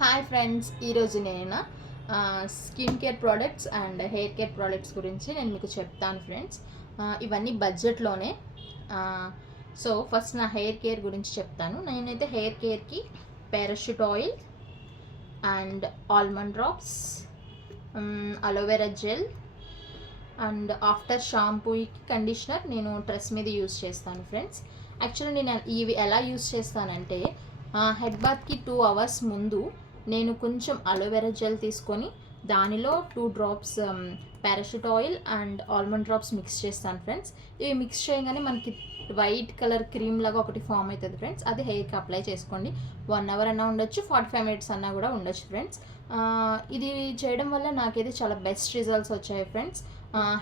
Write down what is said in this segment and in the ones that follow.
Hi friends, ఈరోజు నేను skin care products and hair care products గురించి నేను మీకు చెప్తాను ఫ్రెండ్స్. ఇవన్నీ బడ్జెట్లోనే. సో ఫస్ట్ నా హెయిర్ కేర్ గురించి చెప్తాను. నేనైతే హెయిర్ కేర్కి Parachute oil and almond drops, aloe vera gel and after షాంపూకి కండిషనర్ నేను డ్రెస్ మీద యూస్ చేస్తాను ఫ్రెండ్స్. యాక్చువల్లీ నేను ఇవి ఎలా యూస్ చేస్తానంటే, హెడ్ బాత్కి 2 అవర్స్ ముందు నేను కొంచెం అలోవెరా జెల్ తీసుకొని దానిలో 2 drops parachute oil and almond drops mix చేస్తాను ఫ్రెండ్స్. ఇవి మిక్స్ చేయగానే మనకి వైట్ కలర్ క్రీమ్ లాగా ఒకటి ఫామ్ అవుతుంది ఫ్రెండ్స్. అది హెయిర్కి అప్లై చేసుకోండి. 1 అవర్ అన్నా ఉండొచ్చు, 45 మినిట్స్ అన్నా కూడా ఉండొచ్చు ఫ్రెండ్స్. ఇది చేయడం వల్ల నాకైతే చాలా బెస్ట్ రిజల్ట్స్ వచ్చాయి ఫ్రెండ్స్.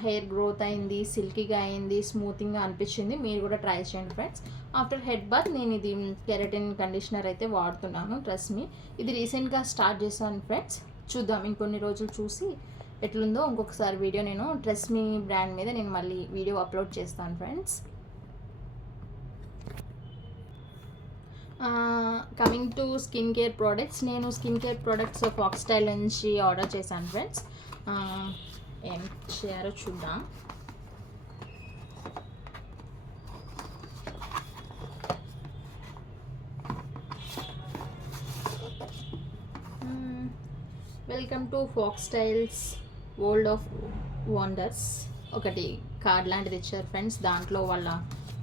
హెయిర్ గ్రోత్ అయింది, సిల్కీగా అయింది, స్మూతింగ్గా అనిపించింది. మీరు కూడా ట్రై చేయండి ఫ్రెండ్స్. ఆఫ్టర్ హెడ్ బాత్ నేను ఇది కెరటిన్ కండిషనర్ అయితే వాడుతున్నాను డ్రెస్ని. ఇది రీసెంట్గా స్టార్ట్ చేశాను ఫ్రెండ్స్. చూద్దాం ఇంకొన్ని రోజులు చూసి ఎట్లుందో. ఇంకొకసారి వీడియో నేను డ్రెస్మీ బ్రాండ్ మీద నేను మళ్ళీ వీడియో అప్లోడ్ చేస్తాను friends. Coming to skin care products, నేను skin care products Foxtale నుంచి ఆర్డర్ చేశాను ఫ్రెండ్స్. ఏం చేయాలో చూద్దాం. Welcome to Foxtale's world of wonders. ఒకటి కార్డ్ లాంటిది ఇచ్చారు ఫ్రెండ్స్. దాంట్లో వాళ్ళ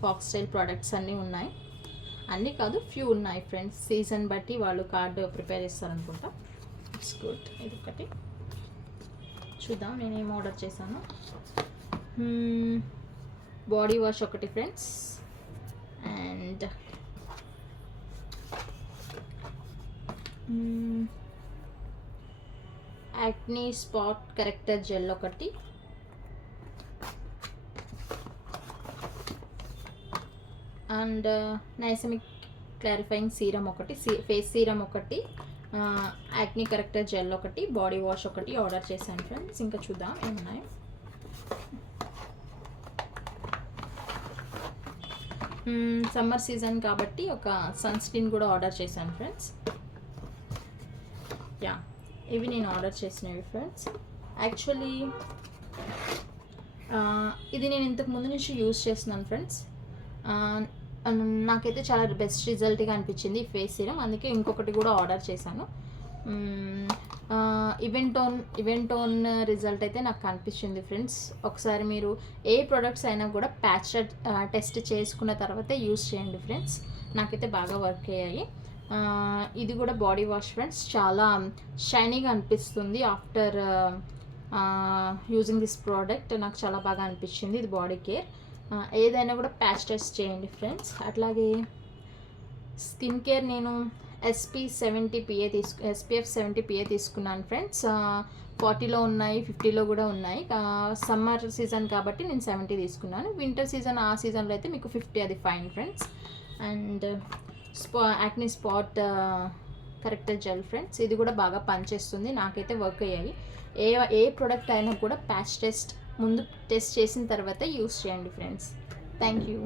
ఫాక్స్ స్టైల్ ప్రోడక్ట్స్ అన్నీ ఉన్నాయి. అన్నీ కాదు, ఫ్యూ ఉన్నాయి ఫ్రెండ్స్. సీజన్ బట్టి వాళ్ళు కార్డు ప్రిపేర్ చేస్తారనుకుంటా. It's good. ఇది ఒకటి చూద్దాం నేను ఏం ఆర్డర్ చేశాను. బాడీ వాష్ ఒకటి friends, and acne spot corrector gel ఒకటి, అండ్ నైసమిక్ క్లారిఫైయింగ్ సీరం ఒకటి, ఫేస్ సీరం ఒకటి, యాక్నీ కరెక్టర్ జెల్ ఒకటి, బాడీ వాష్ ఒకటి ఆర్డర్ చేశాను ఫ్రెండ్స్. ఇంకా చూద్దాం ఏమున్నాయి. సమ్మర్ సీజన్ కాబట్టి ఒక సన్ స్క్రీన్ కూడా ఆర్డర్ చేశాను ఫ్రెండ్స్. యా, ఇవి నేను ఆర్డర్ చేసినవి ఫ్రెండ్స్. యాక్చువల్లీ ఇది నేను ఇంతకు ముందు నుంచి యూస్ చేస్తున్నాను ఫ్రెండ్స్. నాకైతే చాలా బెస్ట్ రిజల్ట్గా అనిపించింది ఈ ఫేస్ సీరం. అందుకే ఇంకొకటి కూడా ఆర్డర్ చేశాను. ఈవెంటోన్ రిజల్ట్ అయితే నాకు కనిపించింది ఫ్రెండ్స్. ఒకసారి మీరు ఏ ప్రొడక్ట్స్ అయినా కూడా ప్యాచ్ టెస్ట్ చేసుకున్న తర్వాతే యూస్ చేయండి ఫ్రెండ్స్. నాకైతే బాగా వర్క్ అయ్యాయి. ఇది కూడా బాడీ వాష్ ఫ్రెండ్స్. చాలా షైనీగా అనిపిస్తుంది ఆఫ్టర్ యూజింగ్ దిస్ ప్రోడక్ట్. నాకు చాలా బాగా అనిపించింది. ఇది బాడీ కేర్. ఏదైనా కూడా ప్యాచ్ టెస్ట్ చేయండి ఫ్రెండ్స్. అట్లాగే స్కిన్ కేర్ నేను SPF 70 PA తీసుకున్నాను ఫ్రెండ్స్. 40లో ఉన్నాయి, 50లో కూడా ఉన్నాయి. సమ్మర్ సీజన్ కాబట్టి నేను 70 తీసుకున్నాను. వింటర్ సీజన్ ఆ సీజన్లో అయితే మీకు 50, అది fine friends. And acne spot corrector gel friends. ఇది కూడా బాగా పనిచేస్తుంది, నాకైతే వర్క్ అయ్యాయి. ఏ ప్రోడక్ట్ అయినా కూడా ప్యాచ్ టెస్ట్ ముందు టెస్ట్ చేసిన తర్వాత యూస్ చేయండి ఫ్రెండ్స్. Thank you.